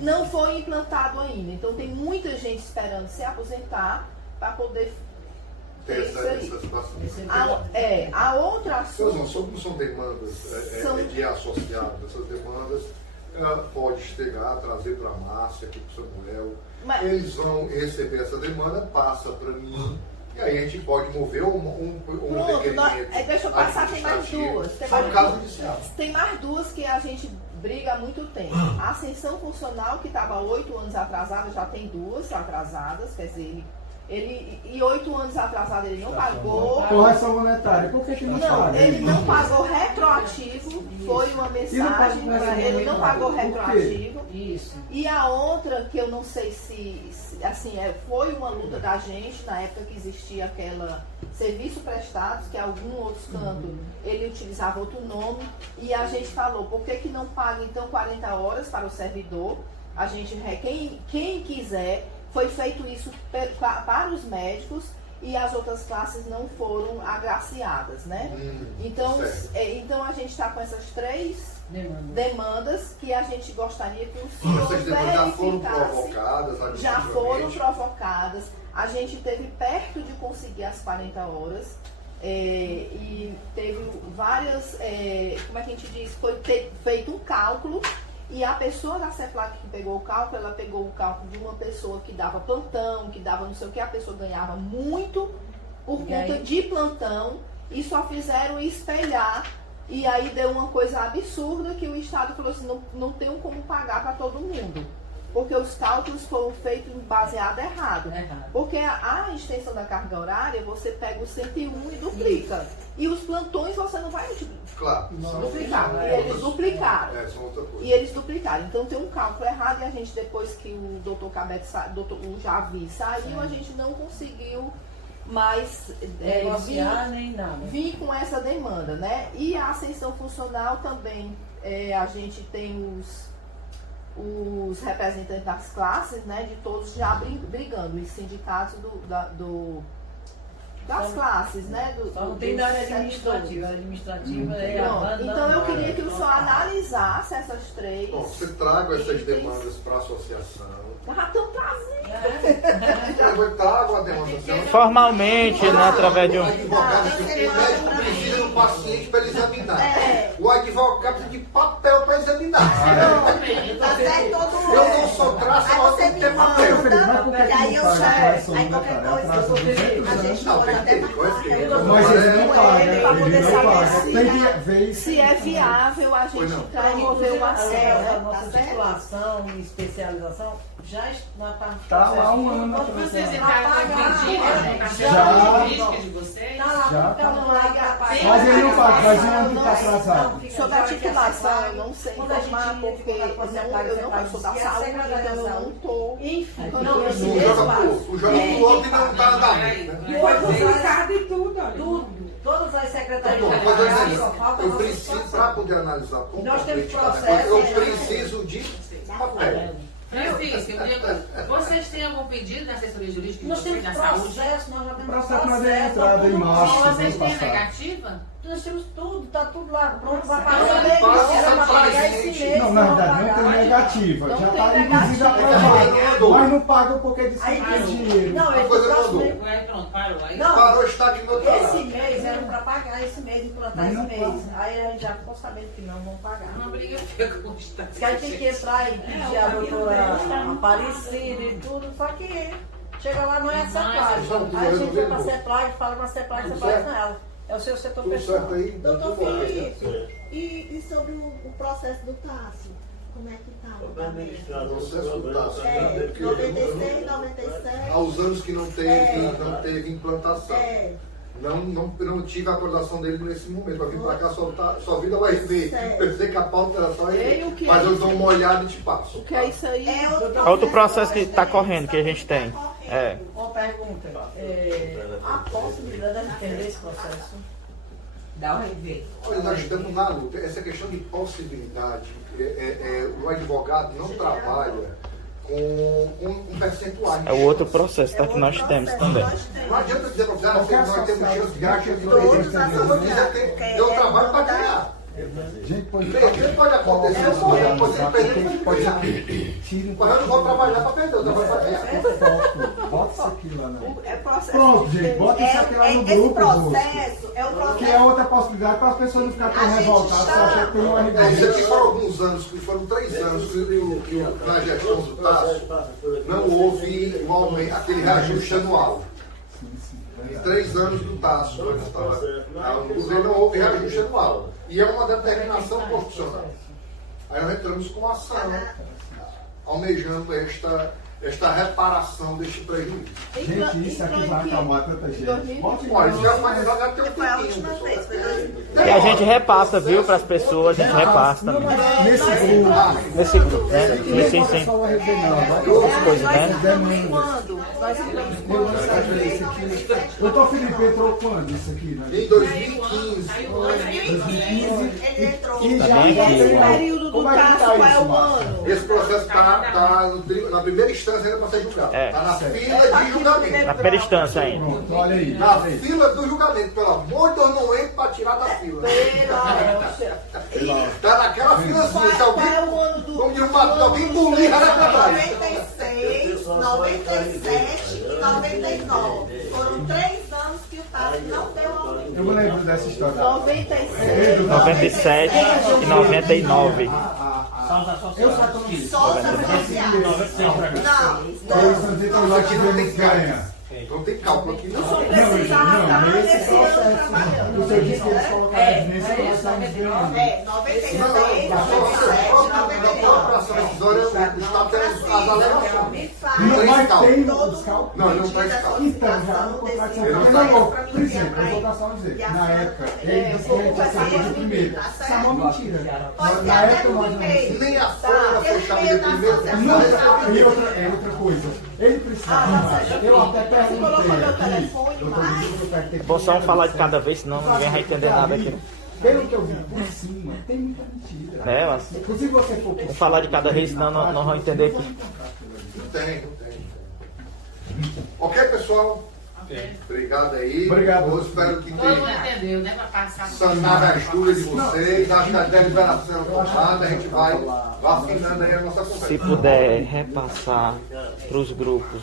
não foi implantado ainda. Então tem muita gente esperando se aposentar para poder Essa situação. A outra assunto... Como são demandas de associados, essas demandas pode chegar, trazer para a Márcia, aqui para o Samuel. Eles vão receber essa demanda, passa para mim, e aí a gente pode mover um requerimento. Deixa eu passar, tem mais duas. Tem mais duas que a gente briga há muito tempo. A ascensão funcional, que estava 8 anos atrasada, já tem 2 atrasadas, quer dizer, e 8 anos atrasado ele não pagou. Correção monetária, por que não paga? Ele não pagou retroativo, foi uma mensagem para ele, não pagou retroativo. Isso. E a outra, que eu não sei se assim, foi uma luta da gente, na época que existia aquela serviço prestados, que algum outro canto ele utilizava outro nome, e a gente falou, por que não paga então 40 horas para o servidor? A gente, quem quiser. Foi feito isso para os médicos e as outras classes não foram agraciadas, né? Então a gente está com essas 3 demandas que a gente gostaria que o senhor verificasse. Já foram provocadas. A gente esteve perto de conseguir as 40 horas e teve várias, como é que a gente diz? Foi feito um cálculo. E a pessoa da CEPLAC que pegou o cálculo, ela pegou o cálculo de uma pessoa que dava plantão, que dava não sei o que, a pessoa ganhava muito por conta de plantão e só fizeram espelhar. E aí deu uma coisa absurda que o Estado falou assim, não tem como pagar para todo mundo. Porque os cálculos foram feitos baseado errado. Porque a extensão da carga horária, você pega o 101 e duplica. E os plantões você não vai duplicar. E eles duplicaram. Então tem um cálculo errado e a gente, depois que o doutor Cabete o Javi saiu, a gente não conseguiu mais negociar nem nada. Vir com essa demanda, né? E a ascensão funcional também, a gente tem os representantes das classes, né, de todos já brigando, os sindicatos das classes, né? Não tem da área administrativa. A administrativa é a banda. Então eu queria que o senhor analisasse essas 3. Bom, você traga essas demandas para a associação. Já estão trazendo. Eu trago a demanda. Formalmente, né, através de um... O advogado, o médico precisa do paciente para ele examinar. O advogado precisa de papel para examinar. Eu não sou traço, mas tem que ter papel. E aí eu chego. Aí qualquer coisa, a gente pode até marcar. Mas ele não paga. Tem que ver se é viável a gente promover uma ação. A nossa titulação e especialização já está tá lá um ano. Vocês entraram com já de vocês? Tá lá Já então não vai atrapalhar. Mas ele não paga, mas um ano que está atrasado. Sobre a titulação, eu não sei informar, porque eu não sou da saúde, então eu não estou. Enfim, Não, esse O espaço. jogo do outro não está andando. Né? Foi publicado e tudo, olha. Tudo. Todas as secretarias Mas regionais, só falta a eu nossa preciso, situação. para poder analisar com Nós temos politicamente, processo, eu preciso de papel. Francisco, vocês têm algum pedido da assessoria jurídica Nós temos da saúde? processo, nós já O temos processo nós é processo. entrada em março. Vocês ano têm passado. negativa? Nós temos tudo, tá tudo lá pronto para Passa, pagar. passa, Era para pagar passa, esse gente. mês. Não, na verdade, não tem negativa. Já está inclusive aprovado. Mas não paga porque disse que tem dinheiro. Não, A esse coisa próximo mudou. mês. Ué, pronto, parou. Aí Não. Parou, estagnou outra Esse hora. mês era para pagar esse mês, implantar Mas esse não mês. Aí a gente já ficou sabendo que não vão pagar. uma briga feia com o Estado. Porque aí tem que entrar e pedir a doutora Aparecida e tudo, só que chega lá não é a CEPLAG. Aí a gente vai para a CEPLAG, fala para a CEPLAG, Tudo fala certo? com ela. É o seu setor Tudo pessoal. certo aí? Doutor Tudo bom. Felipe, e sobre o processo do Tássio? Como é que está? Administrador Processo do Tássio. É, Porque 96, 97. há os anos que não teve implantação. É, Não tive a autorização dele nesse momento. Para vir para cá, sua vida vai ver. Certo. Pensei que a pauta era só Ei, o ele. que Mas é eu isso? dou uma olhada e te passo. O que é isso aí? é Outro processo que está correndo, que a gente tem. É. Uma pergunta. A possibilidade de perder esse processo? Dá um rever. Olha, nós estamos na luta. Essa questão de possibilidade, o advogado não trabalha com um percentual. É o outro processo, tá? Que nós temos também. Não adianta dizer para você, nós temos chance de ganhar, chance de Todos perder. Eu trabalho para ganhar. Gente, pode Perder pode acontecer, É, se você pode perder, pode pode ganhar. tira Mas eu não vou trabalhar para perder, eu trabalho para ganhar. Bota isso aqui lá não. É processo. Pronto, gente, bota isso aqui lá no esse grupo. processo é o Que processo. é outra possibilidade para as pessoas não ficarem tão A gente revoltadas, está- só achar que tem um Isso aqui RB. foram alguns anos, foram 3 anos que na gestão do Tássio não houve um aumento, aquele reajuste anual. Em 3 anos do Tássio, no governo não houve reajuste anual. E é uma determinação constitucional. Aí nós entramos com ação, almejando esta reparação deste prejuízo. Gente, isso aqui vai acalmar tanta gente. Bota Olha, isso já faz devagar ter um Foi a tempinho, última pessoal. vez, foi 2000. E a gente repassa, viu, para as pessoas, a gente repassa também. Nesse grupo. Nesse grupo, né? Ninguém Sim, bota sim. só o RB não. Vai Outras coisas, né? Quando? Nós entramos Eu não sabia isso aqui. Doutor Felipe entrou quando isso aqui? Né? Em 2015, 2015, ele entrou. E já Também tem aqui, Esse lá. período do Como é que Tássio, tá qual é isso, o Márcio? ano? esse processo está na primeira instância ainda para ser julgado. É. Está na fila de julgamento. Na primeira instância ainda. Pronto, olha aí. Na Olha aí. fila do julgamento, pelo amor de Deus, não entre para tirar da fila. Está naquela filazinha, se alguém, Qual é o ano do... vamos dizer, alguém engolir, vai para trás. 96, 97 e 99. Foram 3 anos que o Tássio não deu aumento. Eu me lembro dessa história. 96. 97 e 99. São os associados. Só os associados. Não, Eu só dizer que nós tivemos ganha. Não tem cálculo aqui. Não. Não, esse processo. O senhor disse que eles colocaram nesse processo ganhando. É, 96, Na 97, própria 99. ação decisória, o Estado tem as alegações. Não vai ter Todo os cálculos. Não, não traz cálculo. Então, já no contrato de não, por exemplo, eu vou dar só um exemplo. Na época, ele disse que ele tinha saído de primeiro. Isso é uma mentira. Pode ser Na até época, no nós não. primeiro. Nem a folha foi Esse chamada meio de da primeiro. associação. E outra coisa, ele precisava, eu até perguntei aqui, doutor Luiz, eu perguntei Vou só falar de cada vez, senão ninguém vai entender nada aqui. Pelo que eu vi por cima, tem muita mentira. Né, mas Se você for por vamos falar de cada vez, senão não vão entender aqui. Não tem. Ok, pessoal? Obrigado aí. Obrigado. Eu espero que Todo mundo tenha entendeu, né? Para passar. sanado a mistura de vocês. Acho que a deliberação tomada, a gente vai afinando aí a nossa conversa. Se puder repassar para os grupos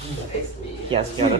que a senhora